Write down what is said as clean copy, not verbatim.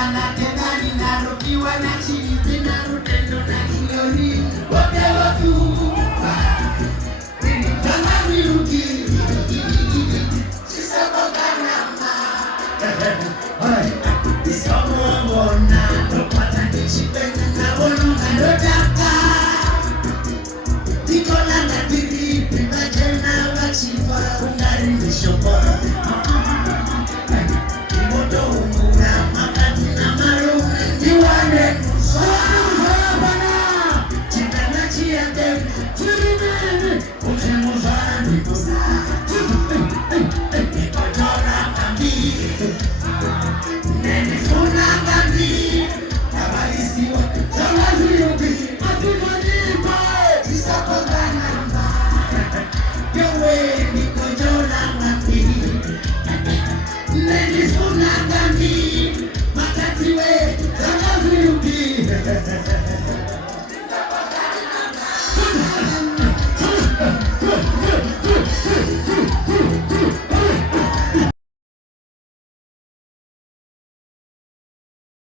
sana tena ninarudiwa na chizi na rutendo na kioni wote wakuwa kama mirugi sisabokana ma isamuona topata nishipenda na bono kanotaka nikola na diripi majena wachifa ungari nishopa Nene